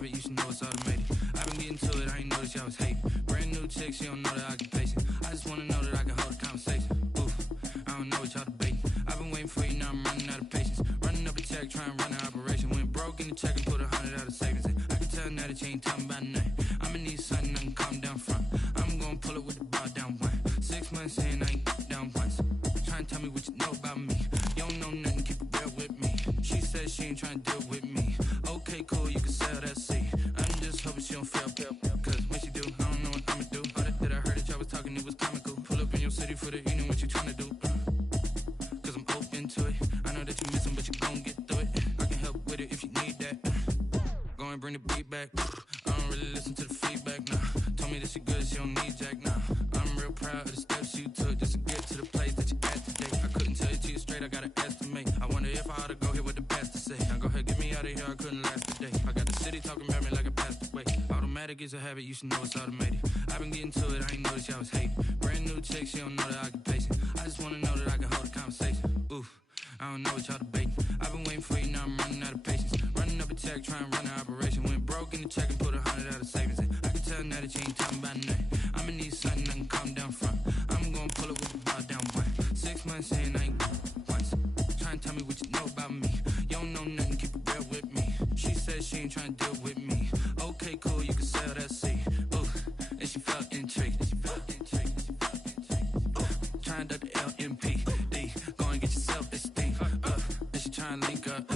habit, you should know it's automated. I've been getting to it, I ain't noticed y'all was hating. Brand new chick, she don't know the occupation. I just wanna know that I can hold a conversation. Oof, I don't know what y'all debating. I've been waiting for you, now I'm running out of patience. Running up a check, trying to run an operation. Went broke in the check and put 100 out of savings in. I can tell now that you ain't talking about nothing. I'ma need something I can calm down from. I'm gonna pull it with the bar down one. 6 months in, I ain't down once. Trying to tell me what you know about me. You don't know nothing, keep it real with me. She said she ain't trying to deal with me. Okay, cool, you can sell that seat. I'm just hoping she don't fail, cause when she do, I don't know what I'ma do. All that I heard that y'all was talking, it was comical. Pull up in your city for the evening, what you trying to do? Cause I'm open to it. I know that you miss him, but you gon' get through it. I can help with it if you need that. Go and bring the beat back. I don't really listen to the feedback, nah. Told me that she good, she don't need Jack, nah. I'm real proud of the steps you took just to get to the place that you at today. I couldn't tell you to you straight, I gotta estimate. I wonder if I ought to go here with the pastor say. Now go ahead, get me out of here, I couldn't last a day. I got the city talking about me like I passed away. Automatic is a habit, you should know it's automated. I've been getting to it, I ain't noticed y'all was hating. Brand new chick, she don't know the occupation. I just wanna know that I can hold a conversation. Oof, I don't know what y'all debating. I've been waiting for you, now I'm running out of patience. Running up a check, trying to run an operation. Went broke in the check and put 100 out of savings in. I can tell now that you ain't talking about nothing. I'ma need something I can calm down from. I'm gonna pull it with the bar down one. 6 months in, I ain't once. Trying to tell me what you know about me. You don't know nothing, keep it real with me. She said she ain't trying to deal with me. Okay, cool, you can sell that seat. Ooh, and she felt intrigued. Trying to the LMPD. Go and get your self-esteem. And she trying to link up.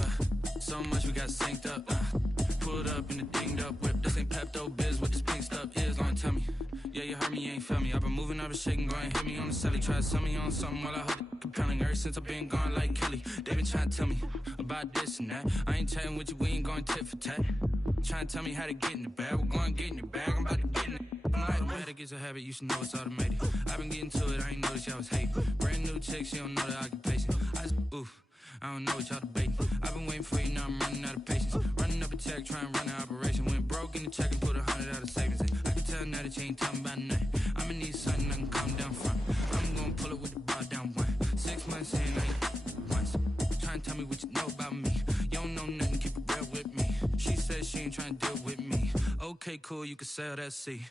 So much we got synced up. Pulled up in the dinged up whip. This ain't Pepto-Biz, what this pink stuff is. Gonna tell me. Yeah, you heard me, you ain't felt me. I've been moving, I've been shaking, go and hit me on the celly. Try to sell me on something while I hold it compelling. Ever since I've been gone like Kelly, they been trying to tell me about this and that. I ain't chatting with you, we ain't going tit for tat. Trying to tell me how to get in the bag, we're going to get in the bag, I'm about to get in it. Automatic is a habit, you should know it's automated. I've been getting to it, I ain't noticed y'all was hating. Brand new chick, she don't know the occupation. I don't know what y'all debating. I've been waiting for you, now I'm running out of patience. Running up a check, trying to run an operation. Went broke in the check and put 100 out of savings in. I can tell now that you ain't talking about nothing. I'ma need something I can calm down from. I'm gonna pull it with the bar down one. 6 months in, I ain't once. Trying to tell me what you know about me. You don't know nothing, keep it real with me. She said she ain't trying to deal with me. Okay, cool, you can sell that seat.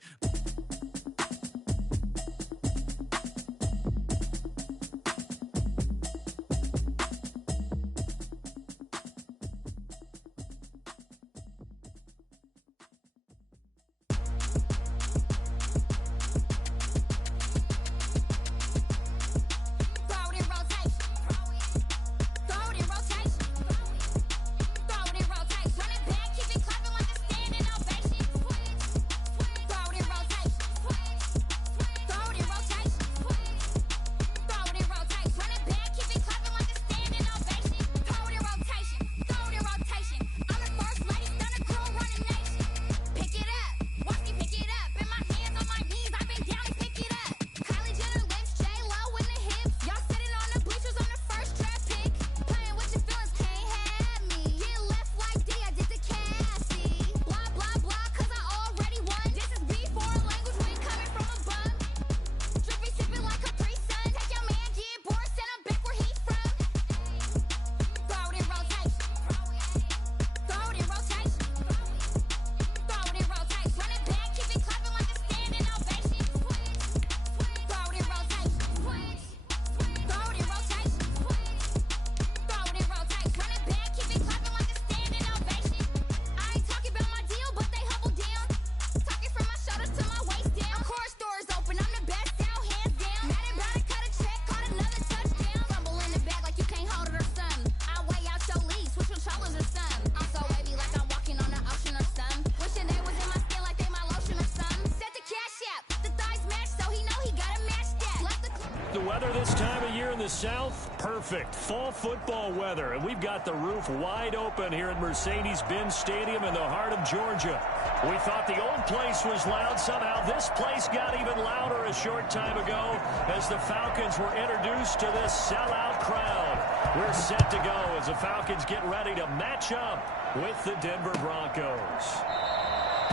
Perfect fall football weather, and we've got the roof wide open here at Mercedes-Benz Stadium in the heart of Georgia. We thought the old place was loud. Somehow this place got even louder a short time ago as the Falcons were introduced to this sellout crowd. We're set to go as the Falcons get ready to match up with the Denver Broncos.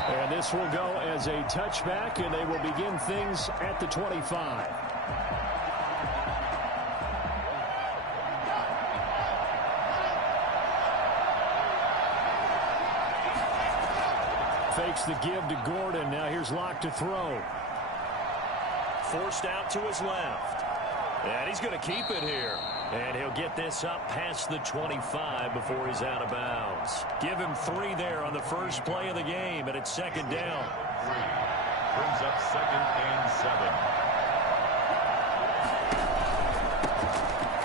And this will go as a touchback, and they will begin things at the 25. Fakes the give to Gordon. Now here's Locke to throw. Forced out to his left. And he's going to keep it here. And he'll get this up past the 25 before he's out of bounds. Give him 3 there on the first play of the game, and it's second down. Brings up 2nd and 7.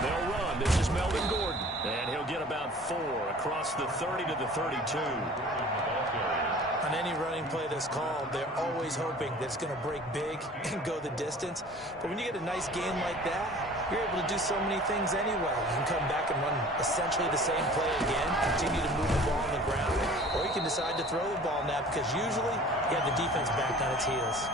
They'll run. This is Melvin Gordon. And he'll get about 4 across the 30 to the 32. On any running play that's called, they're always hoping that it's going to break big and go the distance. But when you get a nice gain like that, you're able to do so many things anyway. You can come back and run essentially the same play again, continue to move the ball on the ground, or you can decide to throw the ball now because usually you have the defense back on its heels.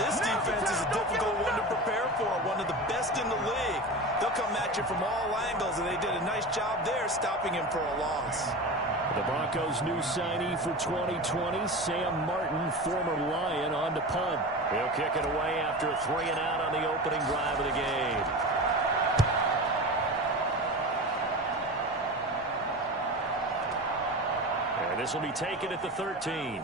This defense is a difficult one to prepare for, one of the best in the league. They'll come at you from all angles, and they did a nice job there stopping him for a loss. The Broncos' new signee for 2020, Sam Martin, former Lion, on to punt. He'll kick it away after a 3 and out on the opening drive of the game. And this will be taken at the 13.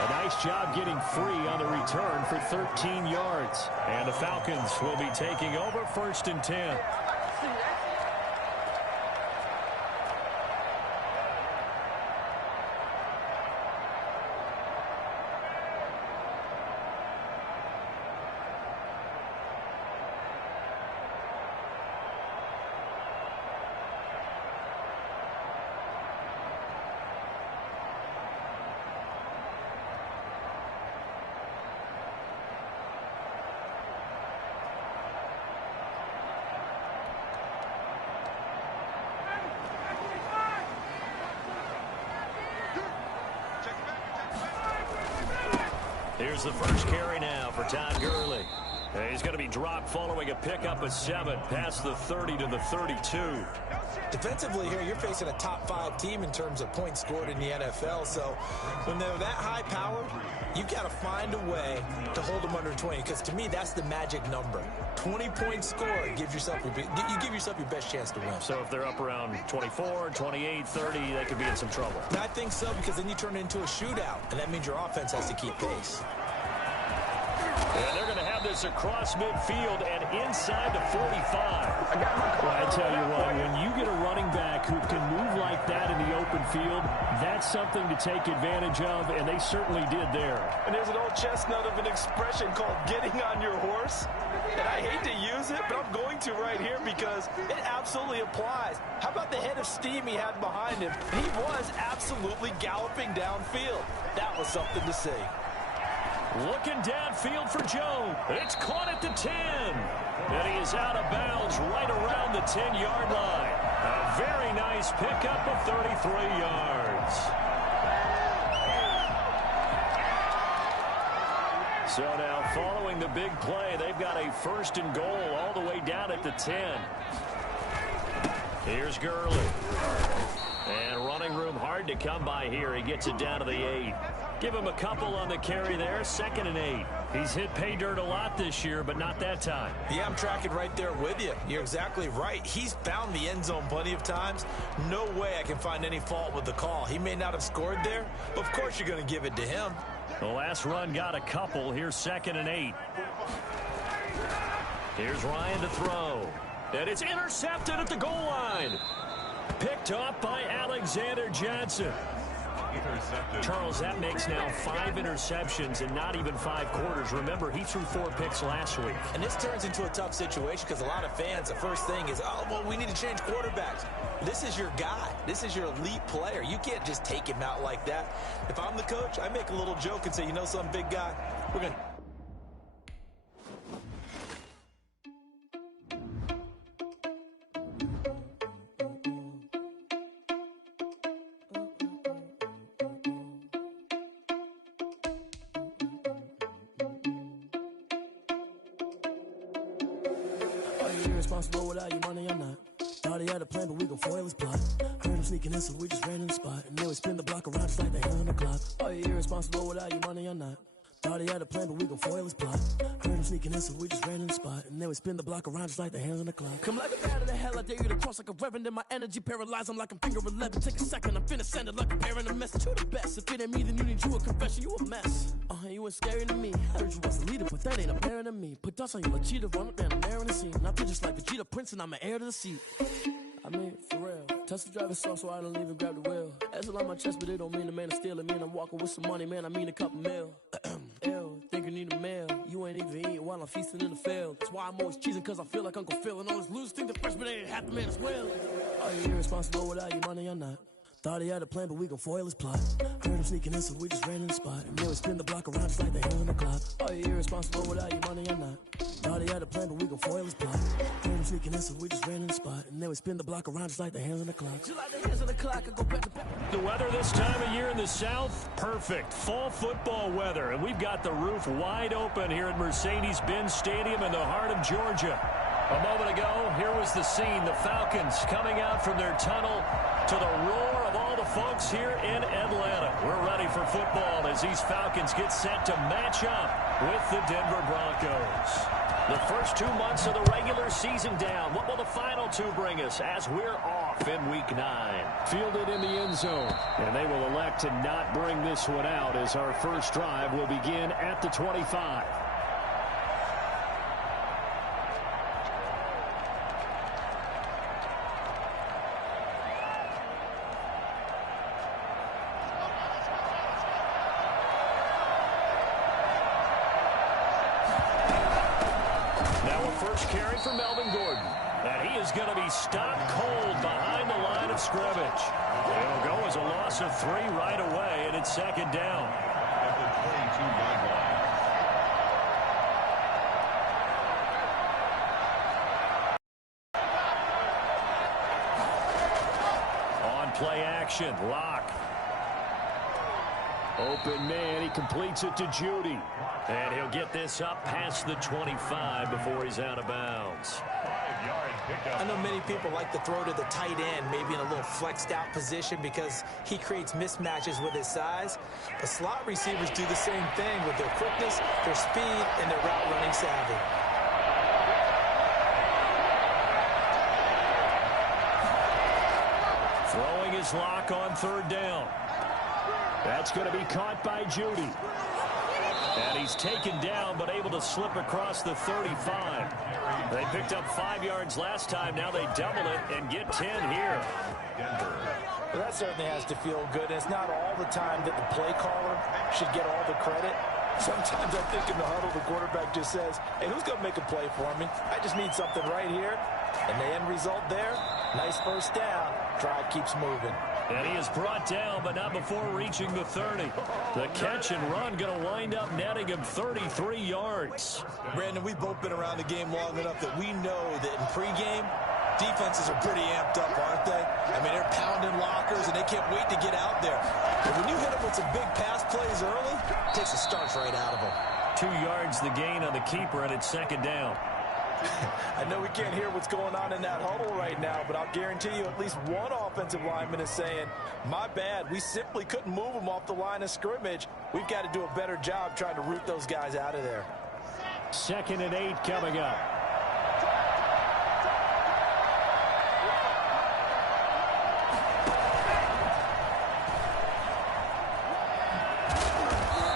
A nice job getting free on the return for 13 yards. And the Falcons will be taking over 1st and 10. Here's the first carry now for Todd Gurley. And he's going to be dropped following a pickup of 7 past the 30 to the 32. Defensively here, you're facing a top-5 team in terms of points scored in the NFL. So when they're that high-powered, you've got to find a way to hold them under 20. Because to me, that's the magic number. 20 points scored gives yourself you give yourself your best chance to win. So if they're up around 24, 28, 30, they could be in some trouble. And I think so, because then you turn it into a shootout, and that means your offense has to keep pace. And they're going to have this across midfield and inside the 45. I tell you what, when you get a running back who can move like that in the open field, that's something to take advantage of, and they certainly did there. And there's an old chestnut of an expression called getting on your horse. And I hate to use it, but I'm going to right here because it absolutely applies. How about the head of steam he had behind him? He was absolutely galloping downfield. That was something to see. Looking downfield for Joe. It's caught at the 10. And he is out of bounds right around the 10-yard line. A very nice pickup of 33 yards. So now following the big play, they've got a 1st and goal all the way down at the 10. Here's Gurley. And running room hard to come by here. He gets it down to the 8. Give him a couple on the carry there. 2nd and 8. He's hit pay dirt a lot this year, but not that time. Yeah, I'm tracking right there with you. You're exactly right. He's found the end zone plenty of times. No way I can find any fault with the call. He may not have scored there, but of course you're going to give it to him. The last run got a couple. Here's 2nd and 8. Here's Ryan to throw. And it's intercepted at the goal line. Picked up by Alexander Johnson. Charles, that makes now 5 interceptions in not even 5 quarters. Remember, he threw 4 picks last week. And this turns into a tough situation because a lot of fans, the first thing is, oh, well, we need to change quarterbacks. This is your guy. This is your elite player. You can't just take him out like that. If I'm the coach, I make a little joke and say, you know something, big guy? We're going to... Responsible without your money, I'm not. Thought he had a plan, but we gon' foil his plot. Heard him sneaking in, so we just ran in the spot. And then we spin the block around just like they hell on the clock. Oh, you're irresponsible without your money, I'm not. Thought he had a plan, but we gon' foil his plot. Heard him sneaking in, so we just ran in the spot. And then we spin the block around just like the hands on the clock. Come like a bat of the hell, I dare you to cross like a reverend. In my energy paralyzed, I'm like I'm finger 11. Take a second, I'm finna send it like a bearing a message to the best. If it ain't me, then you need you a confession, you a mess. You ain't scary to me. Heard you was a leader, but that ain't apparent to me. Put dust on you like cheetah, run up down the air in the scene. I feel just like Vegeta Prince, and I'm an heir to the seat. I mean, for real. Touch the driver's soft, so I don't even grab the wheel. That's on my chest, but it don't mean the man is stealing. Mean I'm walking with some money, man. I mean a couple mil. Ew, think you need a meal. You ain't even eating while I'm feasting in the field. That's why I'm always cheesing, cause I feel like Uncle Phil. And all this losers think the freshman ain't half the man as well. Are you irresponsible without your money or not? Thought he had a plan, but we gon' foil his plot. Heard him sneaking in, so we just ran in the spot. And then we spin the block around just like the hands on the clock. Are you irresponsible without your money or not? Thought he had a plan, but we gon' foil his plot. Heard him sneaking in, so we just ran in the spot. And then we spin the block around just like the hands on the clock. Just like the hands on the clock, I go back to back. The weather this time of year in the South, perfect. Fall football weather. And we've got the roof wide open here at Mercedes-Benz Stadium in the heart of Georgia. A moment ago, here was the scene. The Falcons coming out from their tunnel to the roar of all the folks here in Atlanta. We're ready for football as these Falcons get set to match up with the Denver Broncos. The first 2 months of the regular season down. What will the final two bring us as we're off in Week 9? Fielded in the end zone. And they will elect to not bring this one out as our first drive will begin at the 25. Carry for Melvin Gordon. And he is going to be stopped cold behind the line of scrimmage. It'll go as a loss of 3 right away, and it's second down. At the 22-yard line. On play action, Locke. Open man, he completes it to Judy. And he'll get this up past the 25 before he's out of bounds. I know many people like to throw to the tight end, maybe in a little flexed out position because he creates mismatches with his size. But slot receivers do the same thing with their quickness, their speed, and their route running savvy. Throwing his Lock on third down. That's going to be caught by Judy. And he's taken down, but able to slip across the 35. They picked up 5 yards last time. Now they double it and get 10 here. Well, that certainly has to feel good. And it's not all the time that the play caller should get all the credit. Sometimes I think in the huddle, the quarterback just says, hey, who's going to make a play for me? I just need something right here. And the end result there, nice first down. Drive keeps moving. And he is brought down, but not before reaching the 30. The catch and run going to wind up netting him 33 yards. Brandon, we've both been around the game long enough that we know that in pregame, defenses are pretty amped up, aren't they? I mean, they're pounding lockers, and they can't wait to get out there. But when you hit them with some big pass plays early, it takes the starch right out of them. 2 yards the gain on the keeper, and it's second down. I know we can't hear what's going on in that huddle right now, but I'll guarantee you at least one offensive lineman is saying, my bad, we simply couldn't move them off the line of scrimmage. We've got to do a better job trying to root those guys out of there. 2nd and 8 coming up.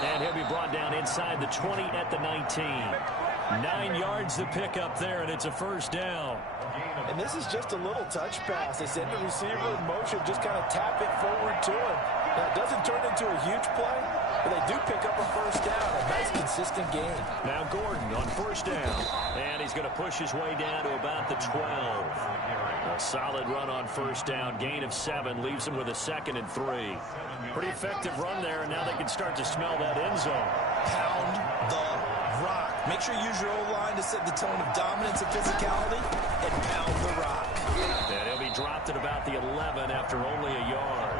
And he'll be brought down inside the 20 at the 19. 9 yards to pick up there, and it's a first down. And this is just a little touch pass. They send the receiver in motion, just kind of tap it forward to him. Now, it doesn't turn into a huge play, but they do pick up a first down. A nice, consistent gain. Now Gordon on first down. And he's going to push his way down to about the 12. A solid run on first down. Gain of 7 leaves him with a 2nd and 3. Pretty effective run there, and now they can start to smell that end zone. Pound the rock. Make sure you use your O-line to set the tone of dominance and physicality, and pound the rock. And he'll be dropped at about the 11 after only a yard.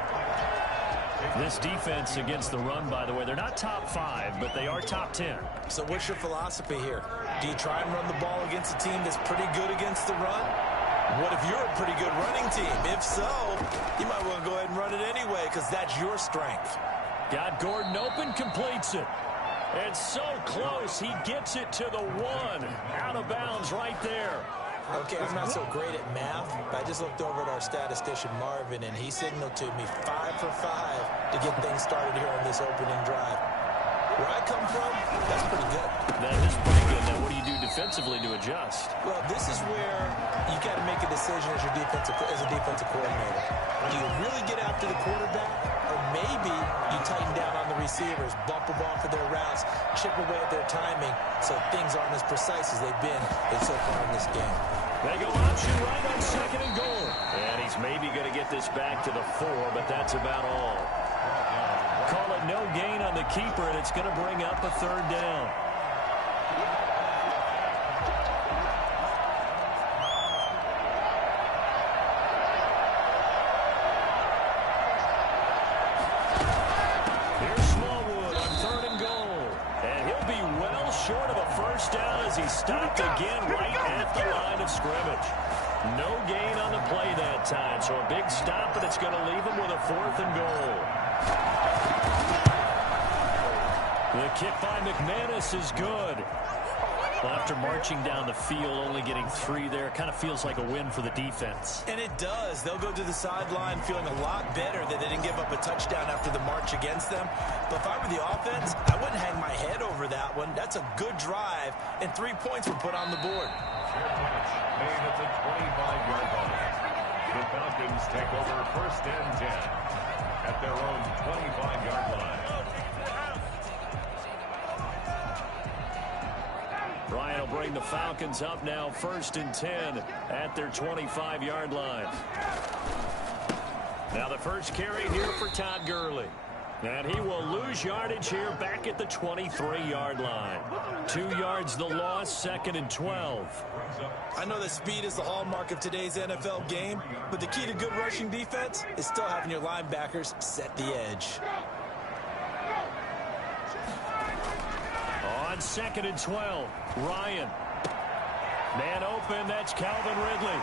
This defense against the run, by the way, they're not top 5, but they are top 10. So what's your philosophy here? Do you try and run the ball against a team that's pretty good against the run? What if you're a pretty good running team? If so, you might want to go ahead and run it anyway because that's your strength. Got Gordon open, completes it. And so close, he gets it to the 1. Out of bounds right there. Okay, I'm not so great at math, but I just looked over at our statistician, Marvin, and he signaled to me 5 for 5 to get things started here on this opening drive. Where I come from, that's pretty good. That is pretty good. Now, what do you do defensively to adjust? Well, this is where you got to make a decision as a defensive coordinator. Do you really get after the quarterback, or maybe you tighten down on the receivers, bump them off of their routes, chip away at their timing, so things aren't as precise as they've been so far in this game. They go option right on 2nd and goal. And he's maybe going to get this back to the 4, but that's about all. Call it no gain on the keeper, and it's going to bring up a 3rd down. Here's Smallwood on 3rd and goal. And he'll be well short of a first down as he stopped again right at the line of scrimmage. No gain on the play that time, so a big stop, and it's going to leave him with a 4th and goal. The kick by McManus is good. Well, after marching down the field, only getting 3 there, kind of feels like a win for the defense. And it does. They'll go to the sideline feeling a lot better that they didn't give up a touchdown after the march against them. But if I were the offense, I wouldn't hang my head over that one. That's a good drive, and 3 points were put on the board. Made at the 25-yard line. The Falcons take over 1st and 10 at their own 25-yard line. Ryan will bring the Falcons up now 1st and 10 at their 25-yard line. Now the first carry here for Todd Gurley. And he will lose yardage here back at the 23-yard line. 2 yards the loss, 2nd and 12. I know that speed is the hallmark of today's NFL game, but the key to good rushing defense is still having your linebackers set the edge. On 2nd and 12, Ryan. Man open, that's Calvin Ridley.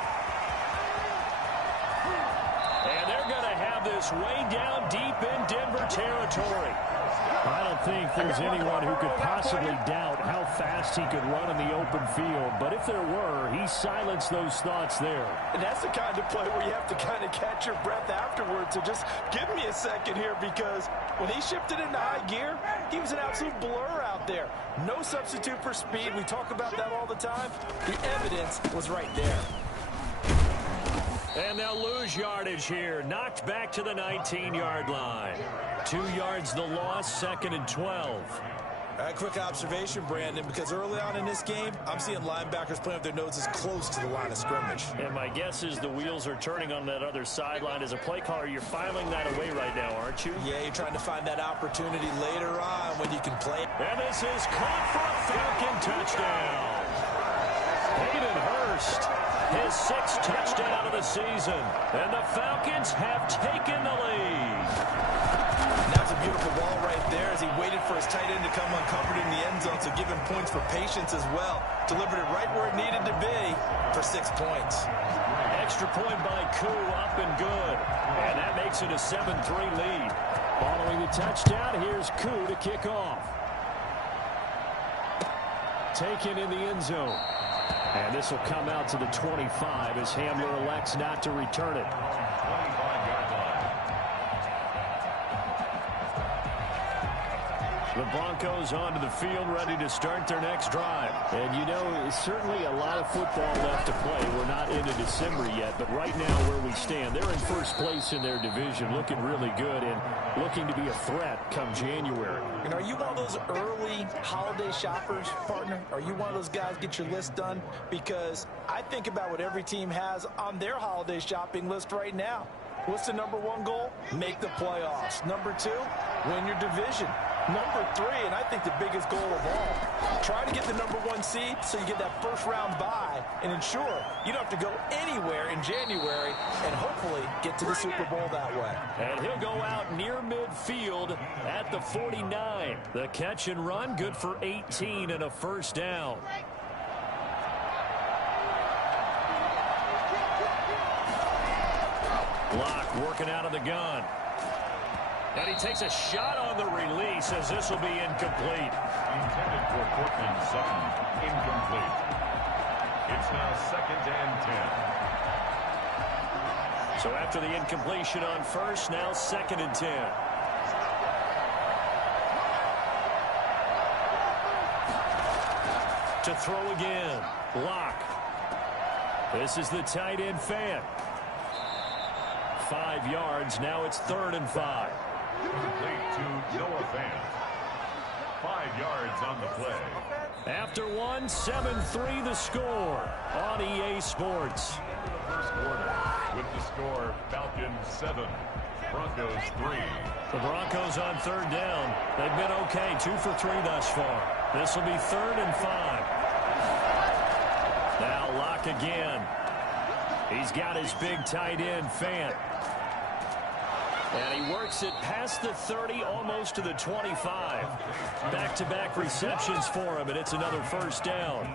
And they're going to have this way down deep in Denver territory. I don't think there's anyone who could possibly doubt how fast he could run in the open field. But if there were, he silenced those thoughts there. And that's the kind of play where you have to kind of catch your breath afterwards. So just give me a second here, because when he shifted into high gear, he was an absolute blur out there. No substitute for speed. We talk about that all the time. The evidence was right there. And they'll lose yardage here. Knocked back to the 19-yard line. 2 yards the loss, 2nd and 12. A quick observation, Brandon, because early on in this game, I'm seeing linebackers playing with their noses close to the line of scrimmage. And my guess is the wheels are turning on that other sideline. As a play caller, you're filing that away right now, aren't you? Yeah, you're trying to find that opportunity later on when you can play. And this is caught for a Falcon touchdown. Hayden Hurst, his 6th touchdown of the season. And the Falcons have taken the lead. That's a beautiful ball right there as he waited for his tight end to come uncovered in the end zone, so give him points for patience as well. Delivered it right where it needed to be for 6 points. Extra point by Koo, up and good. And that makes it a 7-3 lead. Following the touchdown, here's Koo to kick off. Taken in the end zone. And this will come out to the 25 as Hamler elects not to return it. 25-yard line. The Broncos onto the field, ready to start their next drive. And you know, certainly a lot of football left to play. We're not into December yet, but right now where we stand, they're in first place in their division, looking really good and looking to be a threat come January. And are you one of those early holiday shoppers, partner? Are you one of those guys get your list done? Because I think about what every team has on their holiday shopping list right now. What's the number 1 goal? Make the playoffs. Number 2, win your division. Number 3, and I think the biggest goal of all, try to get the number 1 seed so you get that first round bye and ensure you don't have to go anywhere in January and hopefully get to the Super Bowl that way. And he'll go out near midfield at the 49. The catch and run, good for 18 and a first down. Block working out of the gun. And he takes a shot on the release as this will be incomplete. Intended for Portland Sutton. Incomplete. It's now 2nd and 10. So after the incompletion on first, now 2nd and 10. To throw again. Locke. This is the tight end Fant. 5 yards. Now it's 3rd and 5. Complete to Noah Fant. 5 yards on the play. After one, 7-3 the score on EA Sports. First quarter with the score Falcons 7, Broncos 3. The Broncos on 3rd down. They've been okay, 2 for 3 thus far. This will be 3rd and 5. Now Locke again. He's got his big tight end, Fant. And he works it past the 30, almost to the 25. Back-to-back receptions for him, and it's another first down.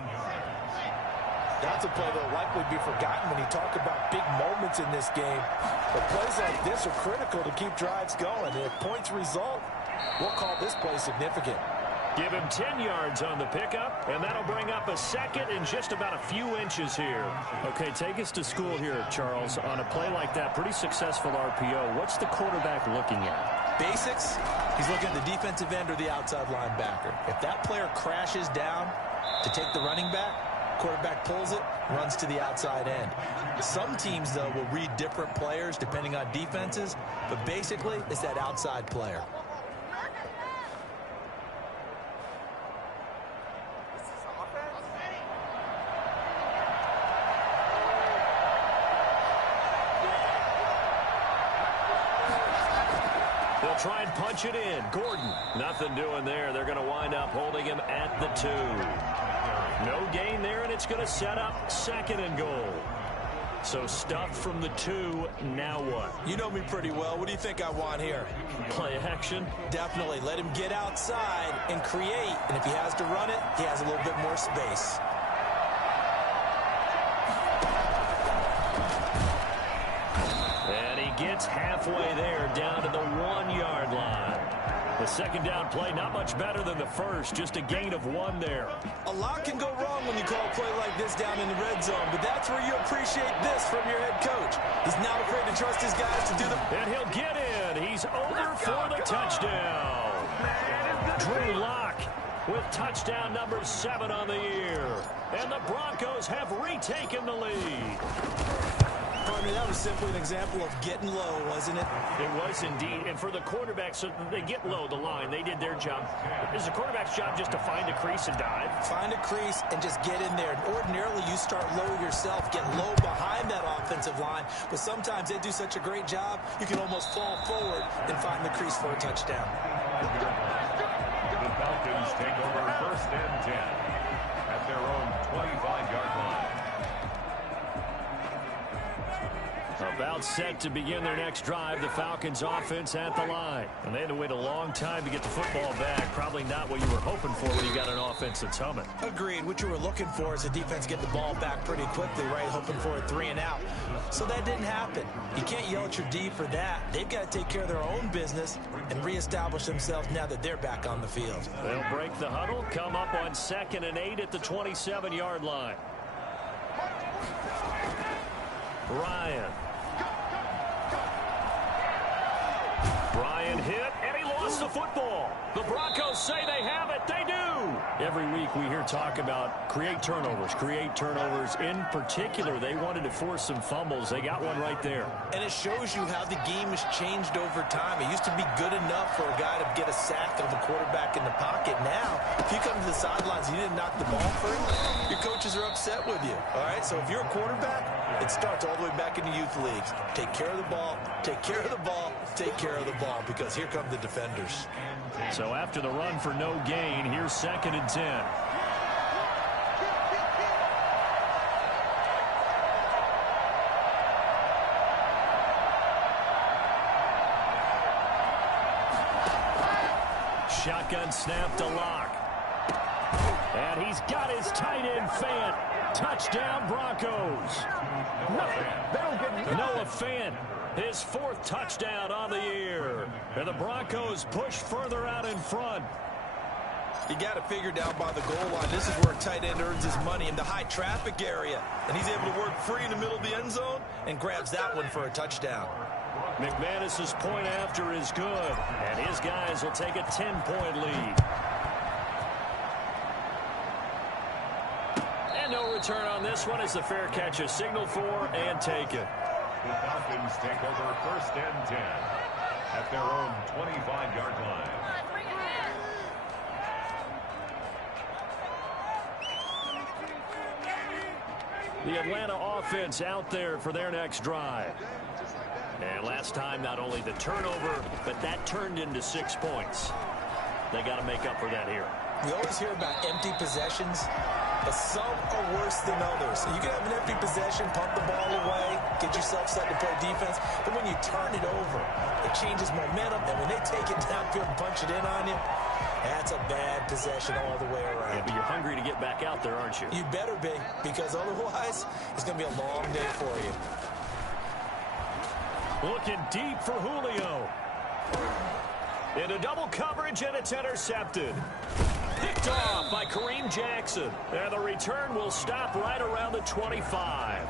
That's a play that will likely be forgotten when you talk about big moments in this game. But plays like this are critical to keep drives going. And if points result, we'll call this play significant. Give him 10 yards on the pickup, and that'll bring up a second in just about a few inches here. Okay, take us to school here, Charles. On a play like that, pretty successful RPO. What's the quarterback looking at? Basics, he's looking at the defensive end or the outside linebacker. If that player crashes down to take the running back, quarterback pulls it, runs to the outside end. Some teams, though, will read different players depending on defenses, but basically it's that outside player. Try and punch it in. Gordon, nothing doing there. They're going to wind up holding him at the 2. No gain there, and it's going to set up 2nd and goal. So stuffed from the 2, now what? You know me pretty well. What do you think I want here? Play action? Definitely. Let him get outside and create. And if he has to run it, he has a little bit more space. Gets halfway there, down to the 1-yard line. The 2nd down play, not much better than the first, just a gain of 1 there. A lot can go wrong when you call a play like this down in the red zone, but that's where you appreciate this from your head coach. He's not afraid to trust his guys to do the... And he'll get in. He's over for the touchdown. Drew Locke with touchdown number 7 on the year. And the Broncos have retaken the lead. That was simply an example of getting low, wasn't it? It was indeed. And for the quarterback, so they get low the line. They did their job. Is the quarterback's job just to find a crease and dive? Find a crease and just get in there. And ordinarily, you start low yourself, get low behind that offensive line. But sometimes they do such a great job, you can almost fall forward and find the crease for a touchdown. The Falcons take over 1st and 10 at their own 25-yard line. About set to begin their next drive, the Falcons offense at the line. And they had to wait a long time to get the football back. Probably not what you were hoping for when you got an offense that's humming. Agreed. What you were looking for is the defense get the ball back pretty quickly, right? Hoping for a 3 and out. So that didn't happen. You can't yell at your D for that. They've got to take care of their own business and reestablish themselves now that they're back on the field. They'll break the huddle, come up on 2nd and 8 at the 27-yard line. Ryan. Brian hit, and he lost the football. The Broncos say they have it. They do. Every week we hear talk about create turnovers. In particular, they wanted to force some fumbles. They got one right there. And it shows you how the game has changed over time. It used to be good enough for a guy to get a sack of a quarterback in the pocket. Now, if you come to the sidelines and you didn't knock the ball free, your coaches are upset with you. All right, so if you're a quarterback, it starts all the way back in the youth leagues. Take care of the ball, take care of the ball, take care of the ball, because here come the defenders. So after the run for no gain, here's 2nd and 10. Shotgun snap to Locke. And he's got his tight end Fant. Touchdown Broncos. Noah Fant His 4th touchdown on the year. And the Broncos push further out in front. You got to figure down by the goal line. This is where a tight end earns his money, in the high traffic area. And he's able to work free in the middle of the end zone and grabs that one for a touchdown. McManus's point after is good. And his guys will take a 10-point lead. And no return on this one as the fair catch is signaled for and taken. The Falcons take over 1st and 10 at their own 25-yard line. The Atlanta offense out there for their next drive. And last time, not only the turnover, but that turned into 6 points. They got to make up for that here. We always hear about empty possessions, but some are worse than others. So you can have an empty possession, pump the ball away, get yourself set to play defense, but when you turn it over, it changes momentum, and when they take it downfield and punch it in on you, that's a bad possession all the way around. Yeah, but you're hungry to get back out there, aren't you? You better be, because otherwise, it's going to be a long day for you. Looking deep for Julio. Into double coverage, and it's intercepted. Picked off by Kareem Jackson. And the return will stop right around the 25.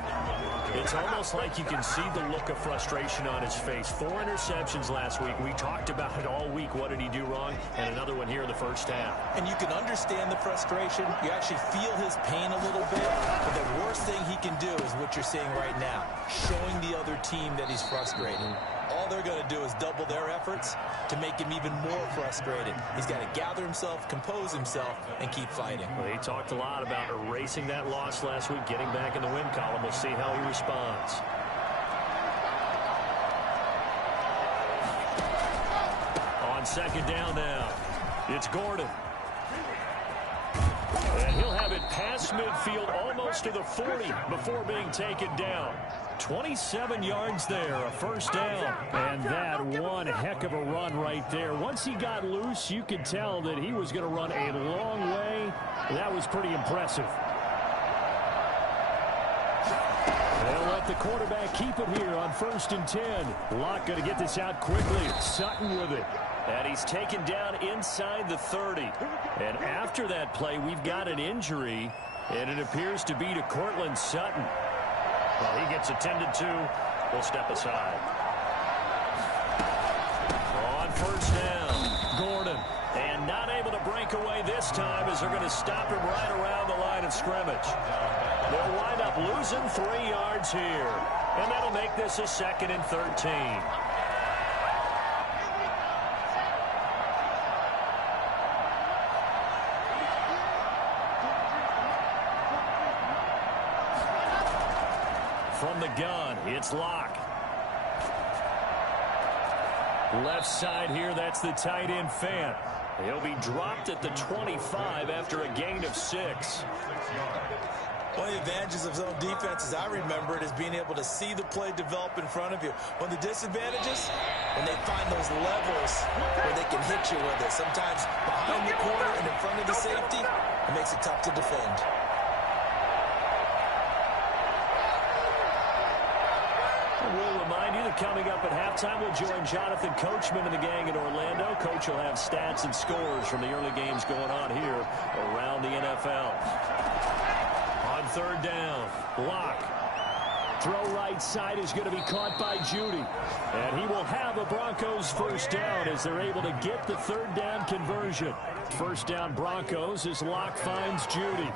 It's almost like you can see the look of frustration on his face. 4 interceptions last week. We talked about it all week. What did he do wrong? And another one here in the first half. And you can understand the frustration. You actually feel his pain a little bit. But the worst thing he can do is what you're seeing right now, showing the other team that he's frustrated. All they're going to do is double their efforts to make him even more frustrated. He's got to gather himself, compose himself, and keep fighting. Well, he talked a lot about erasing that loss last week, getting back in the win column. We'll see how he responds. On 2nd down now, it's Gordon. And he'll have it past midfield almost to the 40 before being taken down. 27 yards there, a 1st down. And that one heck of a run right there. Once he got loose, you could tell that he was going to run a long way. That was pretty impressive. They'll let the quarterback keep it here on 1st and 10. Locke going to get this out quickly. Sutton with it. And he's taken down inside the 30. And after that play, we've got an injury, and it appears to be to Courtland Sutton. Well, he gets attended to. We'll step aside. On 1st down, Gordon. And not able to break away this time as they're going to stop him right around the line of scrimmage. They'll wind up losing 3 yards here. And that'll make this a 2nd and 13. From the gun, it's Locke. Left side here, that's the tight end Fant. He'll be dropped at the 25 after a gain of 6. One of the advantages of zone defense, as I remember it, is being able to see the play develop in front of you. One of the disadvantages, when they find those levels where they can hit you with it. Sometimes behind the corner and in front of the safety, it makes it tough to defend. We'll remind you that coming up at halftime, we'll join Jonathan Coachman and the gang in Orlando. Coach will have stats and scores from the early games going on here around the NFL. On 3rd down, Locke. Throw right side is going to be caught by Judy. And he will have a Broncos 1st down as they're able to get the 3rd down conversion. 1st down Broncos as Locke finds Judy.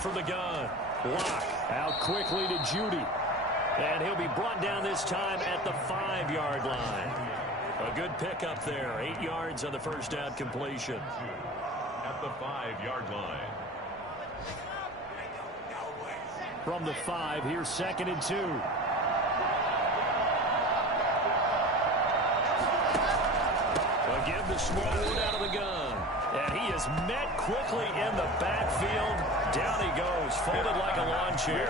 From the gun. Locke out quickly to Judy. And he'll be brought down this time at the 5-yard line. A good pickup there. 8 yards on the 1st down completion. At the 5-yard line. From the 5, here's 2nd and 2. Again, the small one out of the gun. And he is met quickly in the backfield. Down he goes, folded like a lawn chair.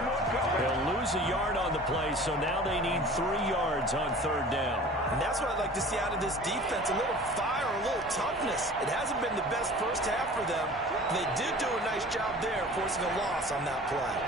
He'll lose a yard on the play, so now they need 3 yards on 3rd down. And that's what I'd like to see out of this defense, a little fire, a little toughness. It hasn't been the best first half for them. They did do a nice job there, forcing a loss on that play.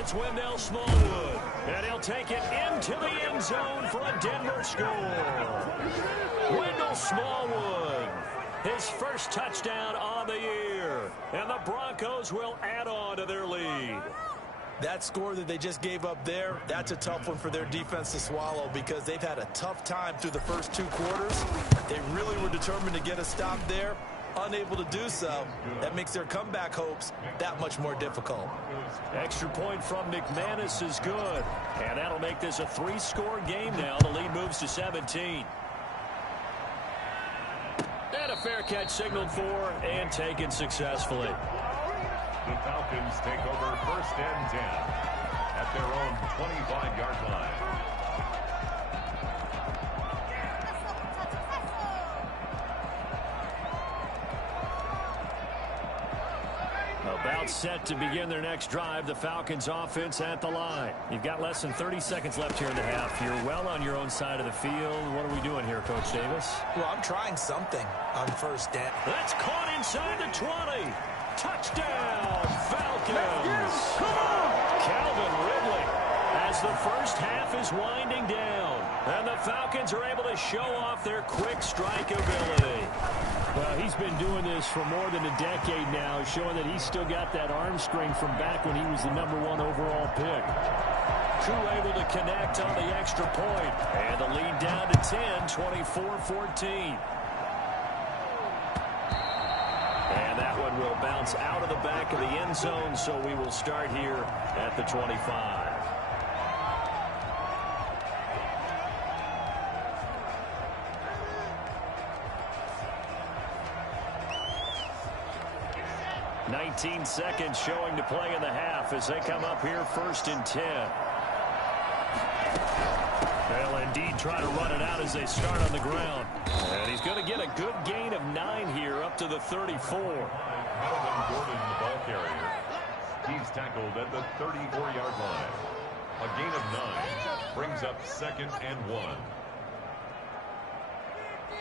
It's Wendell Smallwood, and he'll take it into the end zone for a Denver score. Wendell Smallwood, his first touchdown on the year, and the Broncos will add on to their lead. That score that they just gave up there, that's a tough one for their defense to swallow because they've had a tough time through the first 2 quarters. They really were determined to get a stop there. Unable to do so, that makes their comeback hopes that much more difficult. Extra point from McManus is good, and that'll make this a 3-score game now. The lead moves to 17. And a fair catch signaled for and taken successfully. The Falcons take over 1st and 10 at their own 25-yard line. About set to begin their next drive. The Falcons offense at the line. You've got less than 30 seconds left here in the half. You're well on your own side of the field. What are we doing here, Coach Davis? Well, I'm trying something on 1st down. That's caught inside the 20. Touchdown, Falcons. Come on. Calvin Ridley as the first half is winding down. And the Falcons are able to show off their quick strike ability. Well, he's been doing this for more than a decade now, showing that he's still got that arm strength from back when he was the #1 overall pick. Crew able to connect on the extra point. And the lead down to 10, 24-14. And that one will bounce out of the back of the end zone, so we will start here at the 25. $19 seconds showing to play in the half as they come up here 1st and 10. They'll indeed try to run it out as they start on the ground. And he's going to get a good gain of 9 here up to the 34. Melvin Gordon, the ball carrier. He's tackled at the 34-yard line. A gain of 9 brings up 2nd and 1.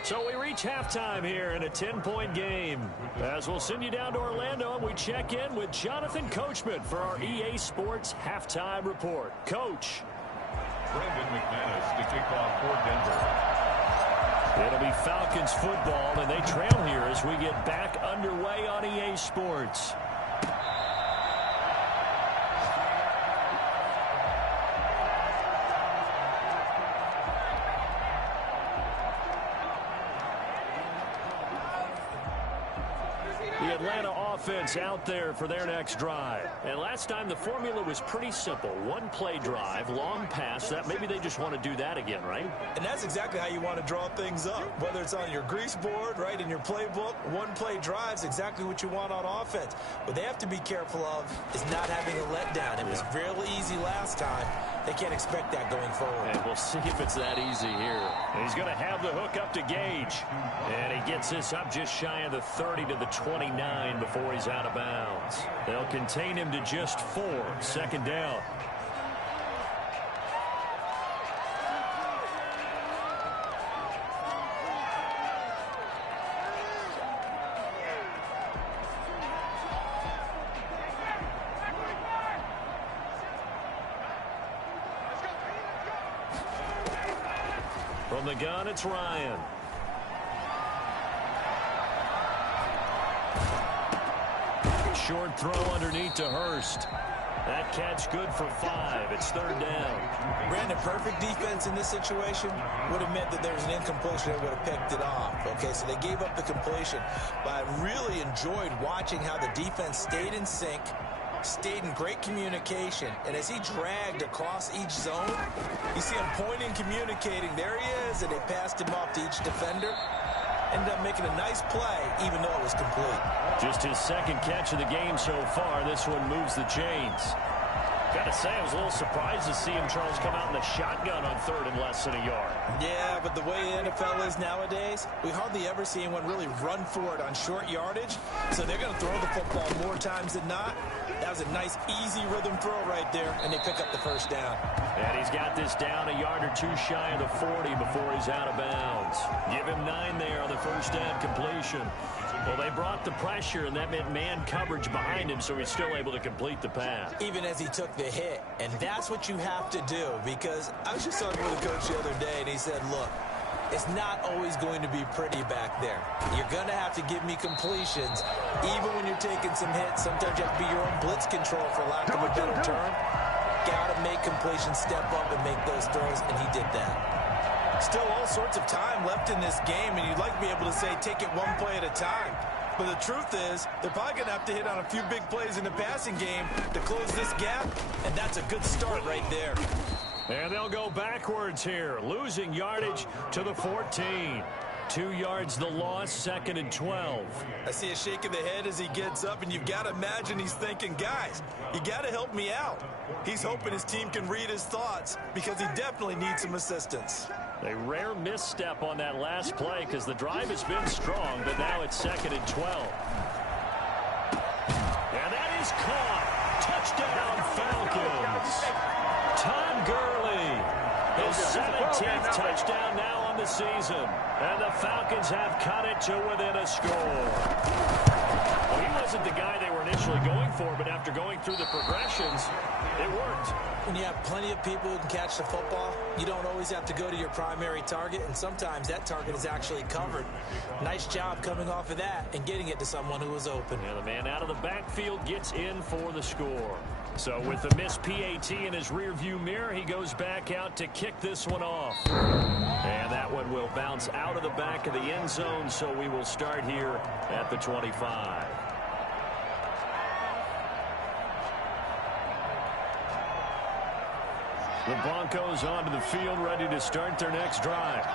So we reach halftime here in a 10-point game. As we'll send you down to Orlando, and we check in with Jonathan Coachman for our EA Sports Halftime Report. Coach. Brandon McManus to kick off for Denver. It'll be Falcons football, and they trail here as we get back underway on EA Sports. The Atlanta offense out there for their next drive. And last time the formula was pretty simple. 1-play drive, long pass. That maybe they just want to do that again, right? And that's exactly how you want to draw things up. Whether it's on your grease board, right, in your playbook, 1-play drive is exactly what you want on offense. What they have to be careful of is not having a letdown. It was fairly easy last time. They can't expect that going forward. And we'll see if it's that easy here. He's going to have the hook up to Gage. And he gets this up just shy of the 30 to the 29 before he's out of bounds. They'll contain him to just 4. 2nd down. From the gun, it's Ryan. Short throw underneath to Hurst. That catch good for 5. It's 3rd down. Brandon, perfect defense in this situation would have meant that there was an incompletion that would have picked it off. Okay, so they gave up the completion. But I really enjoyed watching how the defense stayed in sync, stayed in great communication, and as he dragged across each zone, you see him pointing, communicating. There he is, and they passed him off to each defender. Ended up making a nice play, even though it was complete. Just his second catch of the game so far. This one moves the chains. Gotta say, I was a little surprised to see him, Charles, come out in the shotgun on third and less than a yard. Yeah, but the way the NFL is nowadays, we hardly ever see anyone really run for it on short yardage. So they're going to throw the football more times than not. That was a nice, easy rhythm throw right there, and they pick up the first down. And he's got this down a yard or two shy of the 40 before he's out of bounds. Give him 9 there on the first down completion. Well, they brought the pressure, and that meant man coverage behind him, so he's still able to complete the pass. Even as he took the hit, and that's what you have to do, because I was just talking with a coach the other day, and he said, look, it's not always going to be pretty back there. You're going to have to give me completions. Even when you're taking some hits, sometimes you have to be your own blitz control, for lack of a better term. Got to make completions, step up, and make those throws, and he did that. Still all sorts of time left in this game, and you'd like to be able to say take it one play at a time. But the truth is, they're probably going to have to hit on a few big plays in the passing game to close this gap, and that's a good start right there. And they'll go backwards here, losing yardage to the 14. 2 yards the loss, 2nd and 12. I see a shake of the head as he gets up, and you've got to imagine he's thinking, guys, you got to help me out. He's hoping his team can read his thoughts because he definitely needs some assistance. A rare misstep on that last play because the drive has been strong, but now it's 2nd and 12. And that is caught. Touchdown, Falcons. Tom Gurley, his 17th touchdown now on the season. And the Falcons have cut it to within a score. Well, he wasn't the guy they were initially going for, but after going through the progressions, it worked. When you have plenty of people who can catch the football, you don't always have to go to your primary target, and sometimes that target is actually covered. Nice job coming off of that and getting it to someone who was open. Yeah, the man out of the backfield gets in for the score. So with the missed PAT in his rearview mirror, he goes back out to kick this one off. And that one will bounce out of the back of the end zone, so we will start here at the 25. The Broncos onto the field, ready to start their next drive.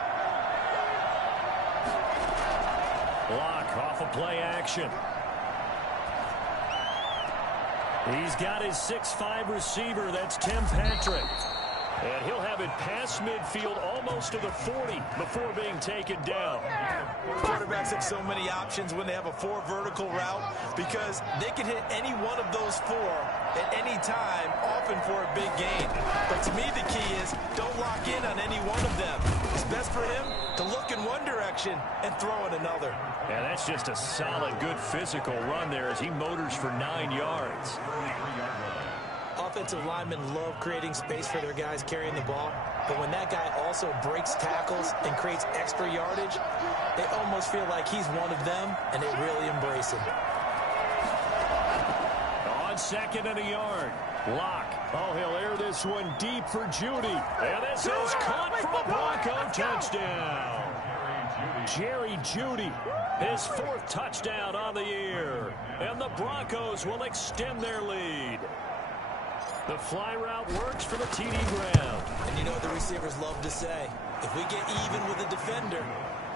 Block off a play action. He's got his 6'5" receiver. That's Tim Patrick. And he'll have it past midfield almost to the 40 before being taken down. Quarterbacks have so many options when they have a 4 vertical route because they can hit any one of those 4 at any time, often for a big gain. But to me, the key is don't lock in on any one of them. It's best for him to look in one direction and throw in another. And that's just a solid, good physical run there as he motors for 9 yards. Offensive linemen love creating space for their guys carrying the ball, but when that guy also breaks tackles and creates extra yardage, they almost feel like he's one of them, and they really embrace him. On 2nd and a yard. Lock. Oh, he'll air this one deep for Judy. And this is caught for a Bronco touchdown. Jerry Judy, his 4th touchdown on the year. And the Broncos will extend their lead. The fly route works for the TD ground. And you know what the receivers love to say? If we get even with the defender,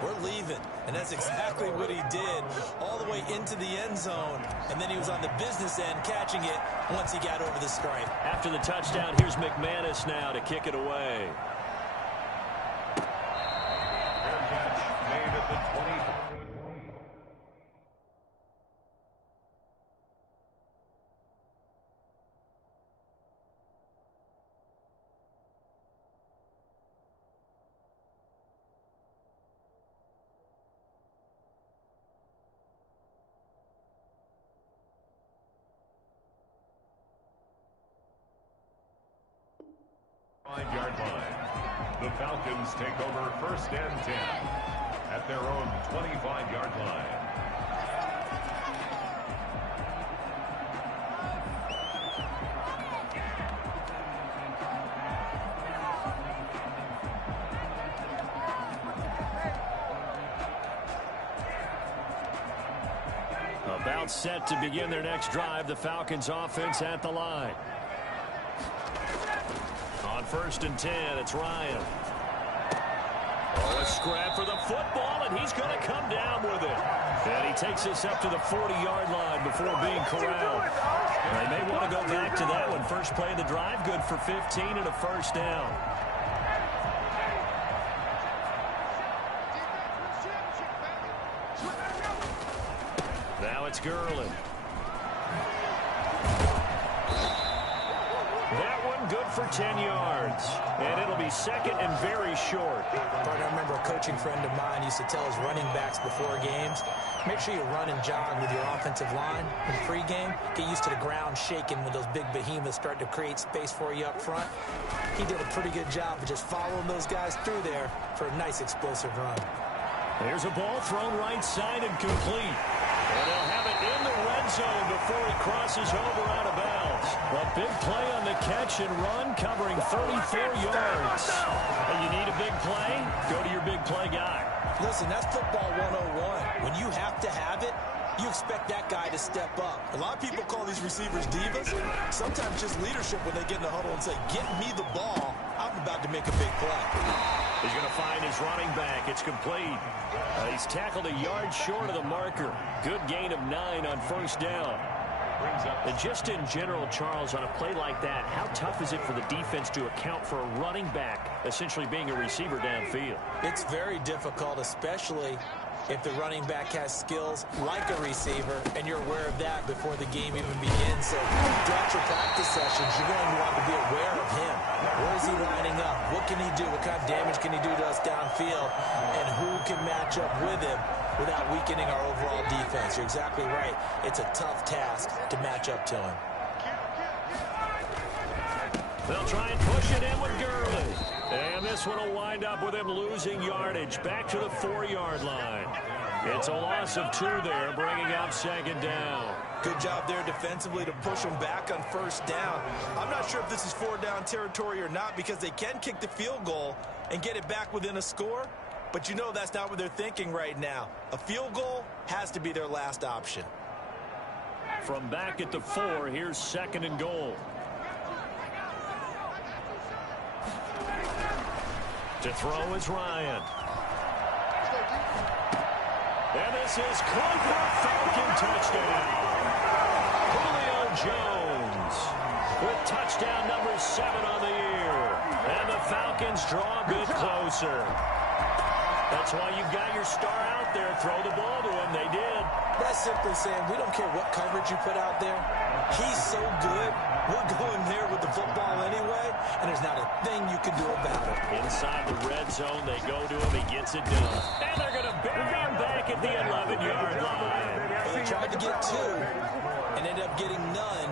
we're leaving. And that's exactly what he did all the way into the end zone. And then he was on the business end catching it once he got over the stripe. After the touchdown, here's McManus now to kick it away. Fair catch made at the 20. Yard line. The Falcons take over 1st and 10 at their own 25-yard line. About Timeout set to begin their next drive. The Falcons offense at the line. On 1st and 10, it's Ryan. Oh, a scrap for the football, and he's going to come down with it. And he takes us up to the 40-yard line before being corralled. They may want to go back to that one. First play of the drive, good for 15 and a first down. Now it's Gurley. That one good for 10 yards. And it'll be second and very short. I remember a coaching friend of mine used to tell his running backs before games, make sure you run and jog with your offensive line in pregame. Get used to the ground shaking when those big behemoths start to create space for you up front. He did a pretty good job of just following those guys through there for a nice explosive run. There's a ball thrown right side and complete. And they'll have it in the red zone before he crosses over out of bounds. A big play on the catch and run, covering 34 yards. And you need a big play? Go to your big play guy. Listen, that's football 101. When you have to have it, you expect that guy to step up. A lot of people call these receivers divas. Sometimes just leadership when they get in the huddle and say, get me the ball. I'm about to make a big play. He's going to find his running back. It's complete. He's tackled a yard short of the marker. Good gain of 9 on first down. And just in general, Charles, on a play like that, how tough is it for the defense to account for a running back essentially being a receiver downfield? It's very difficult, especially if the running back has skills like a receiver, and you're aware of that before the game even begins. So throughout your practice sessions, you're going to want to be aware of him. Where is he lining up? What can he do? What kind of damage can he do to us downfield? And who can match up with him without weakening our overall defense? You're exactly right. It's a tough task to match up to him. They'll try and push it in with Gurley. And this one will wind up with him losing yardage back to the 4-yard line. It's a loss of 2 there, bringing up second down. Good job there defensively to push them back on first down. I'm not sure if this is 4-down territory or not because they can kick the field goal and get it back within a score. But you know that's not what they're thinking right now. A field goal has to be their last option. From back at the 4, here's second and goal. To throw is Ryan. And this is caught for a Falcon touchdown. Julio Jones with touchdown number 7 on the year. And the Falcons draw a bit closer. That's why you've got your star out there. Throw the ball to him. They did. That's simply saying we don't care what coverage you put out there. He's so good. We're going there with the football anyway, and there's not a thing you can do about it. Inside the red zone, they go to him. He gets it done. And they're going to bury him back at the 11-yard line. Well, they tried to get 2 and ended up getting none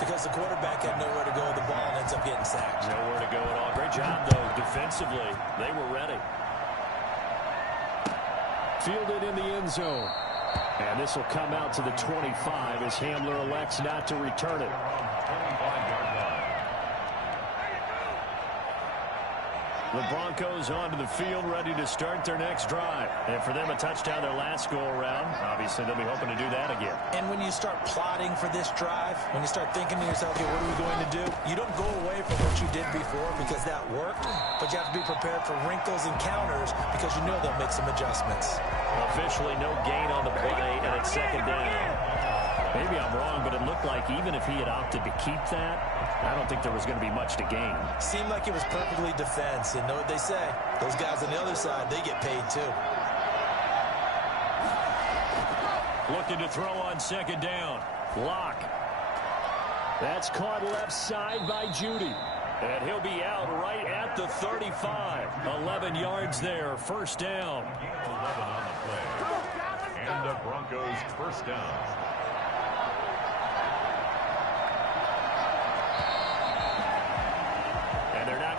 because the quarterback had nowhere to go with the ball and ends up getting sacked. Nowhere to go at all. Great job, though, defensively. They were ready. Fielded in the end zone. And this will come out to the 25 as Hamler elects not to return it. 25-yard line. The Broncos onto the field, ready to start their next drive. And for them, a touchdown their last go-around. Obviously, they'll be hoping to do that again. And when you start plotting for this drive, when you start thinking to yourself, okay, what are we going to do? You don't go away from what you did before because that worked, but you have to be prepared for wrinkles and counters because you know they'll make some adjustments. Officially, no gain on the play, and it's second down. Maybe I'm wrong, but it looked like even if he had opted to keep that, I don't think there was going to be much to gain. Seemed like it was perfectly defense. And know what they say? Those guys on the other side, they get paid too. Looking to throw on second down. Lock. That's caught left side by Judy. And he'll be out right at the 35. 11 yards there. First down. 11 on the play. And the Broncos first down.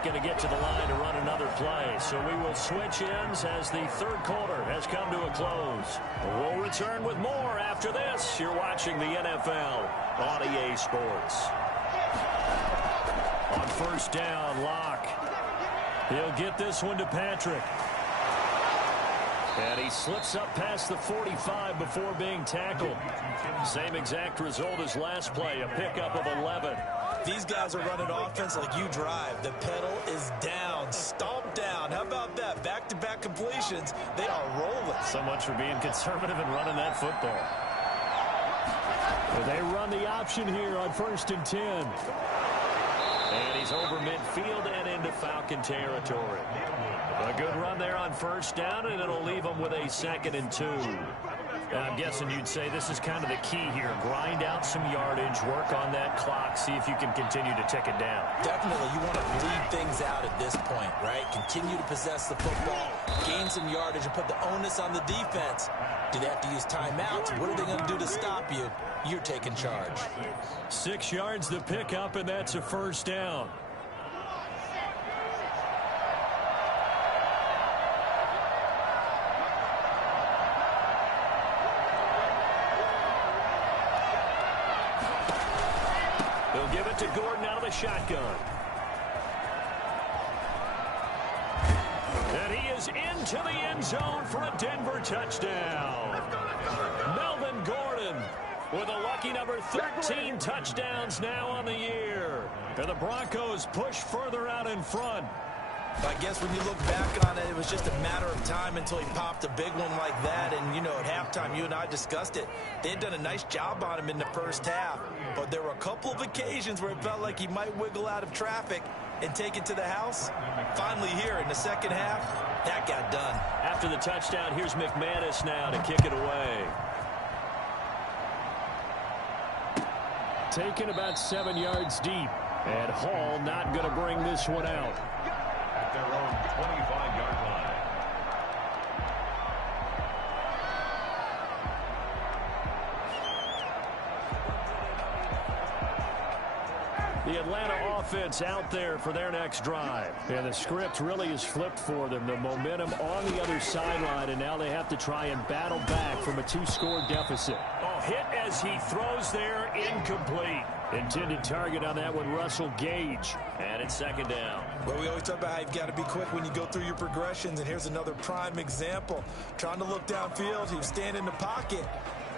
Going to get to the line to run another play. So we will switch ends as the third quarter has come to a close. We'll return with more after this. You're watching the NFL on EA Sports. On first down, Locke. He'll get this one to Patrick. And he slips up past the 45 before being tackled. Same exact result as last play, a pickup of 11. These guys are running offense like you drive. The pedal is down, stomped down. How about that? Back-to-back completions. They are rolling. So much for being conservative and running that football. Well, they run the option here on 1st and 10. And he's over midfield and into Falcon territory. A good run there on 1st down, and it'll leave them with a 2nd and 2. Now, I'm guessing you'd say this is kind of the key here. Grind out some yardage, work on that clock, see if you can continue to tick it down. Definitely, you want to bleed things out at this point, right? Continue to possess the football, gain some yardage, and put the onus on the defense. Do they have to use timeouts? What are they going to do to stop you? You're taking charge. 6 yards the pickup, and that's a 1st down. They'll give it to Gordon out of the shotgun. And he is into the end zone for a Denver touchdown. Melvin Gordon with a lucky number 13 touchdowns now on the year. And the Broncos push further out in front. I guess when you look back on it, it was just a matter of time until he popped a big one like that. And, you know, at halftime, you and I discussed it. They had done a nice job on him in the first half. But there were a couple of occasions where it felt like he might wiggle out of traffic and take it to the house. Finally here in the second half, that got done. After the touchdown, here's McManus now to kick it away. Taken about 7 yards deep. And Hall not going to bring this one out. At their own 25-yard line. The Atlanta offense out there for their next drive. And the script really is flipped for them. The momentum on the other sideline, and now they have to try and battle back from a 2-score deficit. Oh, hit as he throws there, incomplete. Intended target on that one, Russell Gage. And it's 2nd down. Well, we always talk about how you've got to be quick when you go through your progressions, and here's another prime example. Trying to look downfield, he was standing in the pocket,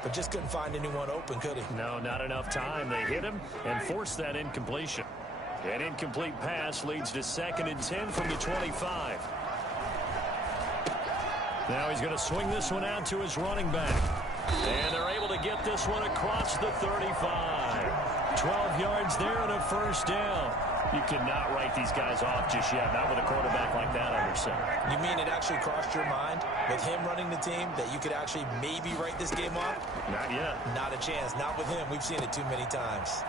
but just couldn't find anyone open, could he? No, not enough time. They hit him and forced that incompletion. An incomplete pass leads to 2nd and 10 from the 25. Now he's going to swing this one out to his running back. And they're able to get this one across the 35. 12 yards there and a 1st down. You cannot write these guys off just yet, not with a quarterback like that under center. You mean it actually crossed your mind with him running the team that you could actually maybe write this game off? Not yet. Not a chance. Not with him. We've seen it too many times.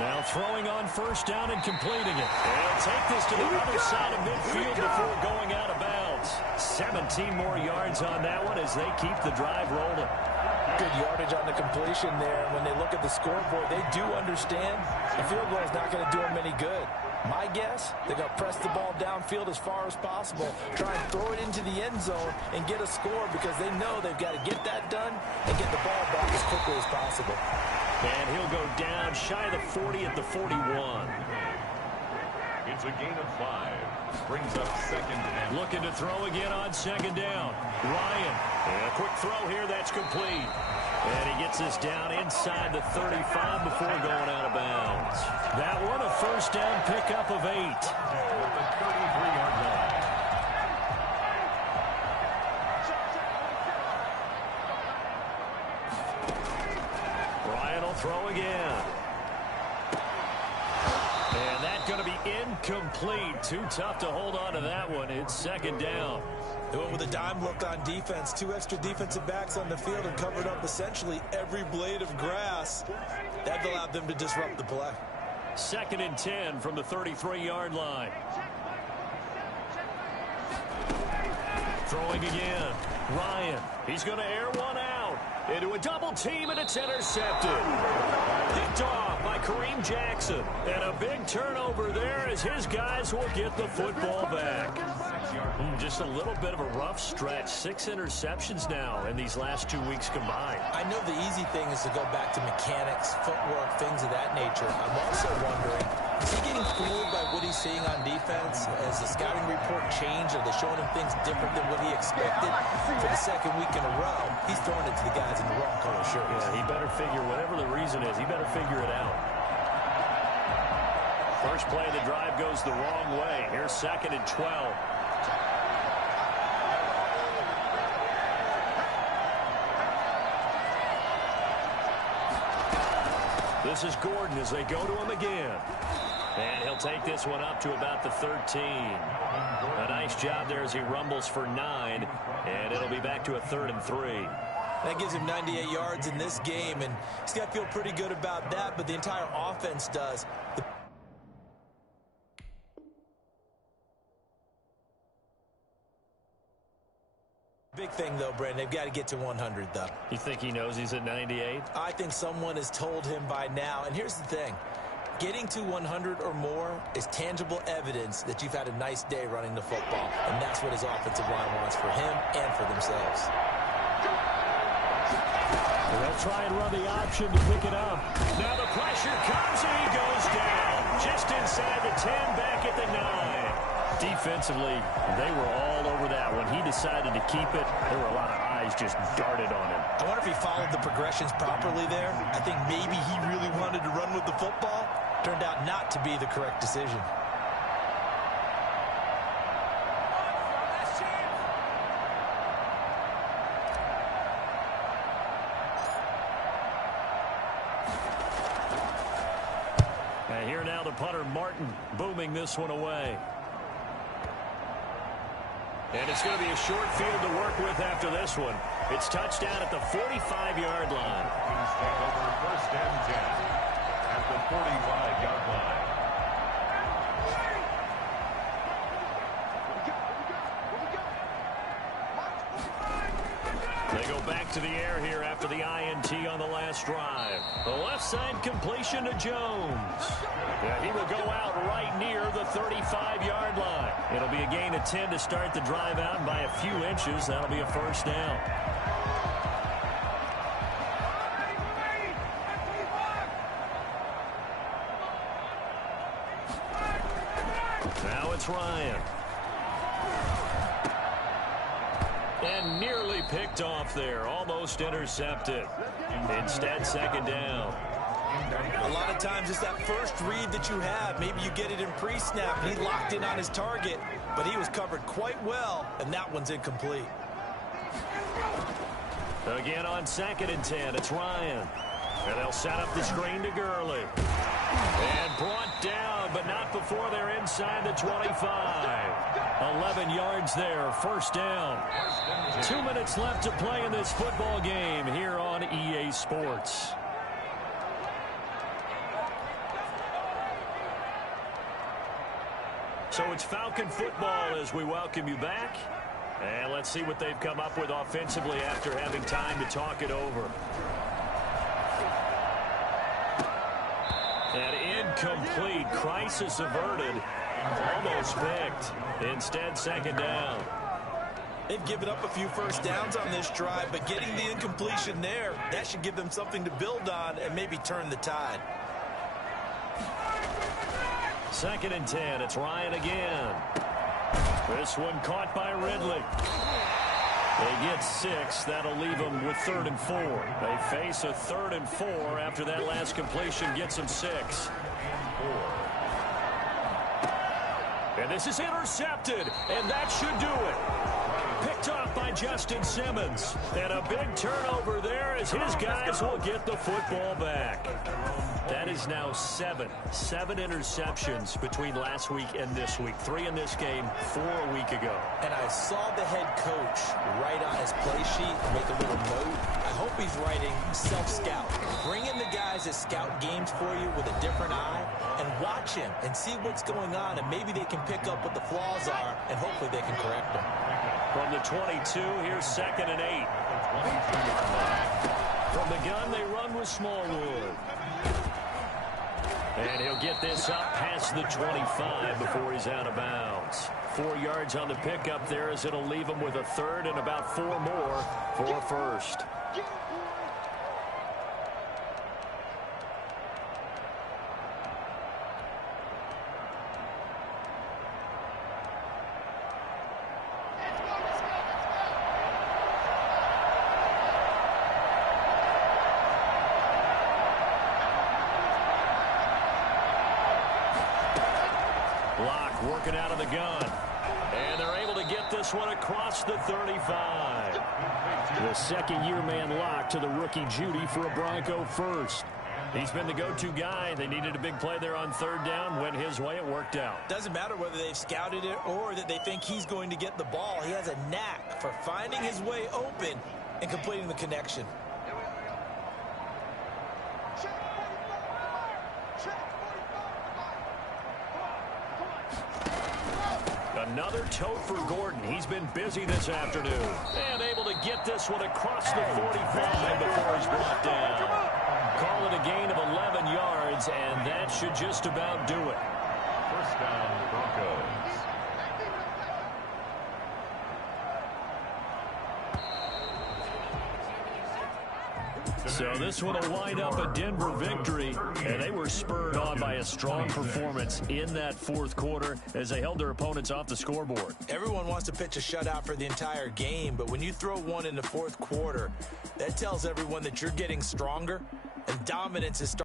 Now throwing on 1st down and completing it. They'll take this to the other side of midfield before going out of bounds. 17 more yards on that one as they keep the drive rolling. Good yardage on the completion there. When they look at the scoreboard, they do understand the field goal is not going to do them any good. My guess, they're going to press the ball downfield as far as possible, try and throw it into the end zone and get a score because they know they've got to get that done and get the ball back as quickly as possible. And he'll go down shy of the 40 at the 41. It's a gain of 5. Brings up 2nd and... Looking to throw again on 2nd down. Ryan. And a quick throw here. That's complete. And he gets this down inside the 35 before going out of bounds. That one, a 1st down pickup of 8. At the 33-yard line. Ryan will throw again. And that's going to be incomplete. Too tough to hold on to that one. It's 2nd down. They went with a dime look on defense. 2 extra defensive backs on the field and covered up essentially every blade of grass. That allowed them to disrupt the play. 2nd and 10 from the 33-yard line. Throwing again. Ryan. He's going to air one out. Into a double team, and it's intercepted. Picked off by Kareem Jackson. And a big turnover there as his guys will get the football back. Just a little bit of a rough stretch. 6 interceptions now in these last 2 weeks combined. I know the easy thing is to go back to mechanics, footwork, things of that nature. I'm also wondering Is he getting fooled by what he's seeing on defense? As the scouting report changed, are they showing him things different than what he expected? For the second week in a row, he's throwing it to the guys in the wrong color shirts. Yeah, he better figure, whatever the reason is, he better figure it out. First play of the drive goes the wrong way. Here's 2nd and 12. This is Gordon as they go to him again. And he'll take this one up to about the 13. A nice job there as he rumbles for 9. And it'll be back to a 3rd and 3. That gives him 98 yards in this game, and he's got to feel pretty good about that, but the entire offense does. Big thing, though, Brandon, they've got to get to 100, though. You think he knows he's at 98? I think someone has told him by now. And here's the thing. Getting to 100 or more is tangible evidence that you've had a nice day running the football. And that's what his offensive line wants for him and for themselves. They'll try and run the option to pick it up. Now the pressure comes and he goes down. Just inside the 10, back at the 9. Defensively, they were all over that. When he decided to keep it, there were a lot of eyes just darted on him. I wonder if he followed the progressions properly there. I think maybe he really wanted to run with the football. Turned out not to be the correct decision. And here now the punter, Martin, booming this one away. And it's going to be a short field to work with after this one. It's touchdown at the 45-yard line. He's taken over 1st and 10 at the 45-yard line. They go back to the air here after the INT on the last drive. The left side completion to Jones. Yeah, he will go out right near the 35-yard line. It'll be a gain of 10 to start the drive out, and by a few inches, that'll be a 1st down. Now it's Ryan. And nearly picked off there. Almost intercepted. Instead, 2nd down. A lot of times it's that first read that you have. Maybe you get it in pre-snap, and he locked in on his target, but he was covered quite well, and that one's incomplete. Again on 2nd and 10, it's Ryan. And they'll set up the screen to Gurley. And brought down, but not before they're inside the 25. 11 yards there, 1st down. 2 minutes left to play in this football game here on EA Sports. So it's Falcon football as we welcome you back. And let's see what they've come up with offensively after having time to talk it over. And incomplete. Crisis averted. Almost picked. Instead, 2nd down. They've given up a few 1st downs on this drive, but getting the incompletion there, that should give them something to build on and maybe turn the tide. 2nd and 10. It's Ryan again. This one caught by Ridley. They get 6. That'll leave them with 3rd and 4. They face a 3rd and 4 after that last completion gets them 6. And this is intercepted, and that should do it. Picked off by Justin Simmons. And a big turnover there as his guys will get the football back. That is now 7 interceptions between last week and this week. 3 in this game, 4 a week ago. And I saw the head coach write on his play sheet, make a little note. I hope he's writing self-scout. Bring in the guys that scout games for you with a different eye and watch him and see what's going on, and maybe they can pick up what the flaws are, and hopefully they can correct them. From the 22, here's 2nd and 8. From the gun, they run with Smallwood. And he'll get this up past the 25 before he's out of bounds. 4 yards on the pickup there as it'll leave him with a 3rd and about 4 more for a 1st. Locke working out of the gun. And they're able to get this one across the 35. The second-year man Locke to the rookie Judy for a Bronco first. He's been the go-to guy. They needed a big play there on third down. Went his way. It worked out. Doesn't matter whether they've scouted it or that they think he's going to get the ball. He has a knack for finding his way open and completing the connection. Another tote for Gordon. He's been busy this afternoon. And able to get this one across the 45 before he's brought down. Call it a gain of 11 yards, and that should just about do it. First down, Broncos. So this one will wind up a Denver victory, and they were spurred on by a strong performance in that fourth quarter as they held their opponents off the scoreboard. Everyone wants to pitch a shutout for the entire game, but when you throw one in the fourth quarter, that tells everyone that you're getting stronger, and dominance is starting.